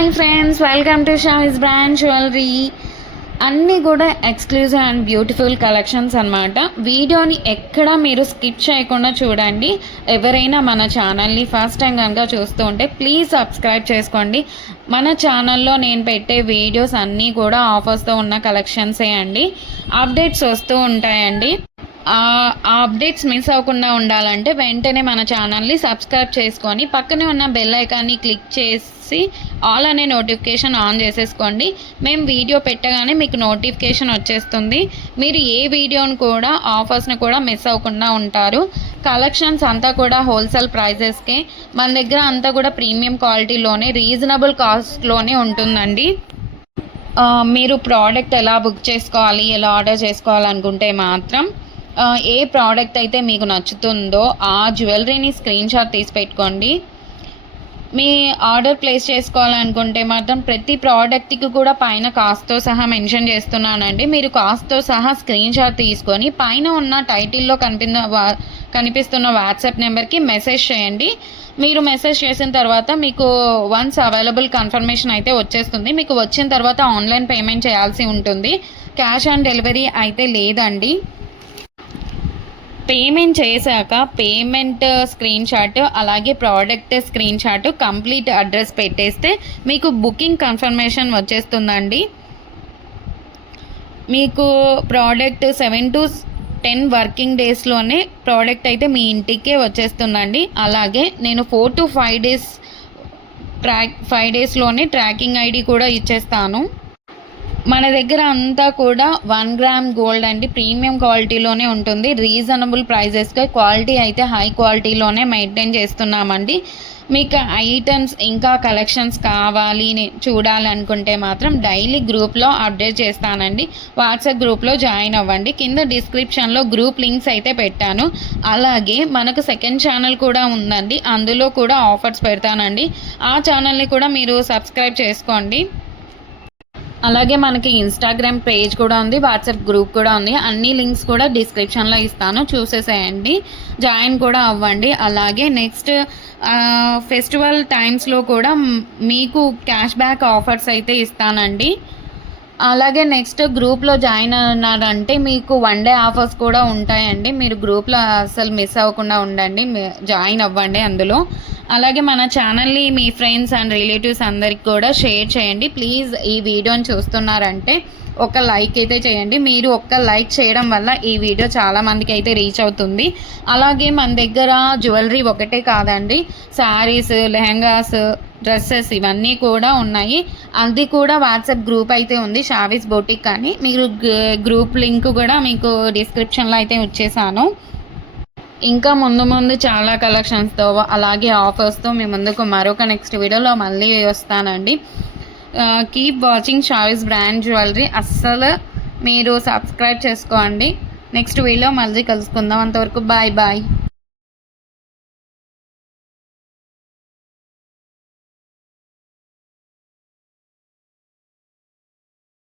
Hi friends, welcome to Shavi's brand jewellery. అన్నీ కూడా exclusive and beautiful collections అనమాట. వీడియోని ఎక్కడ మీరు స్కిప్ చేయకుండా చూడండి. ఎవరైనా మన ఛానల్ని ఫస్ట్ టైం కనుక చూస్తూ ఉంటే ప్లీజ్ సబ్స్క్రైబ్ చేసుకోండి. మన ఛానల్లో నేను పెట్టే వీడియోస్ అన్నీ కూడా ఆఫర్స్తో ఉన్న కలెక్షన్సే అండి. అప్డేట్స్ వస్తూ ఉంటాయండి. ఆ అప్డేట్స్ మిస్ అవ్వకుండా ఉండాలంటే వెంటనే మన ఛానల్ని సబ్స్క్రైబ్ చేసుకొని పక్కనే ఉన్న బెల్ ఐకాన్ని క్లిక్ చేసి ఆల్ అనే నోటిఫికేషన్ ఆన్ చేసేసుకోండి. మేము వీడియో పెట్టగానే మీకు నోటిఫికేషన్ వచ్చేస్తుంది. మీరు ఏ వీడియోని కూడా ఆఫర్స్ని కూడా మిస్ అవ్వకుండా ఉంటారు. కలెక్షన్స్ అంతా కూడా హోల్సేల్ ప్రైజెస్కే, మన దగ్గర అంతా కూడా ప్రీమియం క్వాలిటీలోనే రీజనబుల్ కాస్ట్లోనే ఉంటుందండి. మీరు ప్రోడక్ట్ ఎలా బుక్ చేసుకోవాలి, ఎలా ఆర్డర్ చేసుకోవాలనుకుంటే మాత్రం ఏ ప్రోడక్ట్ అయితే మీకు నచ్చుతుందో ఆ జ్యువెలరీని స్క్రీన్ షాట్ తీసి పెట్టుకోండి. మీ ఆర్డర్ ప్లేస్ చేసుకోవాలనుకుంటే మాత్రం ప్రతి ప్రోడక్ట్కి కూడా పైన కాస్ట్తో సహా మెన్షన్ చేస్తున్నానండి. మీరు కాస్ట్తో సహా స్క్రీన్ షాట్ తీసుకొని పైన ఉన్న టైటిల్లో కనిపిస్తున్న వాట్సాప్ నెంబర్కి మెసేజ్ చేయండి. మీరు మెసేజ్ చేసిన తర్వాత మీకు వన్స్ అవైలబుల్ కన్ఫర్మేషన్ అయితే వచ్చేస్తుంది. మీకు వచ్చిన తర్వాత ఆన్లైన్ పేమెంట్ చేయాల్సి ఉంటుంది. క్యాష్ ఆన్ డెలివరీ అయితే లేదండి. పేమెంట్ చేశాక పేమెంట్ స్క్రీన్ షాట్ అలాగే product screen shot complete address పెట్టేస్తే మీకు బుకింగ్ కన్ఫర్మేషన్ వచ్చేస్తుందండి. మీకు ప్రోడక్ట్ 7 to 10 వర్కింగ్ డేస్లోనే ప్రోడక్ట్ అయితే మీ ఇంటికే వచ్చేస్తుందండి. అలాగే నేను 4 to 5 డేస్లోనే ట్రాకింగ్ ఐడి కూడా ఇచ్చేస్తాను. మన దగ్గర అంతా కూడా 1 గ్రామ్ గోల్డ్ అండి, ప్రీమియం క్వాలిటీలోనే ఉంటుంది. రీజనబుల్ ప్రైజెస్గా క్వాలిటీ అయితే హై క్వాలిటీలోనే మెయింటైన్ చేస్తున్నామండి. మీకు ఐటమ్స్ ఇంకా కలెక్షన్స్ కావాలి చూడాలనుకుంటే మాత్రం డైలీ గ్రూప్లో అప్డేట్ చేస్తానండి. వాట్సాప్ గ్రూప్లో జాయిన్ అవ్వండి. కింద డిస్క్రిప్షన్లో గ్రూప్ లింక్స్ అయితే పెట్టాను. అలాగే మనకు సెకండ్ ఛానల్ కూడా ఉందండి, అందులో కూడా ఆఫర్స్ పెడతానండి. ఆ ఛానల్ని కూడా మీరు సబ్స్క్రైబ్ చేసుకోండి. అలాగే మనకి ఇన్స్టాగ్రామ్ పేజ్ కూడా ఉంది, వాట్సాప్ గ్రూప్ కూడా ఉంది. అన్ని లింక్స్ కూడా డిస్క్రిప్షన్లో ఇస్తాను, చూసేసేయండి, జాయిన్ కూడా అవ్వండి. అలాగే నెక్స్ట్ ఫెస్టివల్ టైమ్స్లో కూడా మీకు క్యాష్ బ్యాక్ ఆఫర్స్ అయితే ఇస్తానండి. అలాగే నెక్స్ట్ గ్రూప్లో జాయిన్ అన్నారంటే మీకు 1 day ఆఫర్స్ కూడా ఉంటాయండి. మీరు గ్రూప్లో అసలు మిస్ అవ్వకుండా ఉండండి, జాయిన్ అవ్వండి అందులో. అలాగే మన ఛానల్ని మీ ఫ్రెండ్స్ అండ్ రిలేటివ్స్ అందరికి కూడా షేర్ చేయండి. ప్లీజ్ ఈ వీడియోని చూస్తున్నారంటే ఒక లైక్ అయితే చేయండి. మీరు ఒక్క లైక్ చేయడం వల్ల ఈ వీడియో చాలామందికి అయితే రీచ్ అవుతుంది. అలాగే మన దగ్గర జ్యువెలరీ ఒకటే కాదండి, శారీస్, లెహంగాస్, డ్రెస్సెస్ ఇవన్నీ కూడా ఉన్నాయి. అది కూడా వాట్సాప్ గ్రూప్ అయితే ఉంది, షావిస్ బొటిక్ అని. మీరు గ్రూప్ లింక్ కూడా మీకు డిస్క్రిప్షన్లో అయితే వచ్చేసాను. ఇంకా ముందు చాలా కలెక్షన్స్తో అలాగే ఆఫర్స్తో మీ ముందుకు మరొక నెక్స్ట్ వీడియోలో మళ్ళీ వస్తానండి. Keep watching Shavi's brand jewellery. అస్సలు మీరు సబ్స్క్రైబ్ చేసుకోండి. నెక్స్ట్ వీడియో మళ్ళీ కలుసుకుందాం. అంతవరకు బాయ్ బాయ్.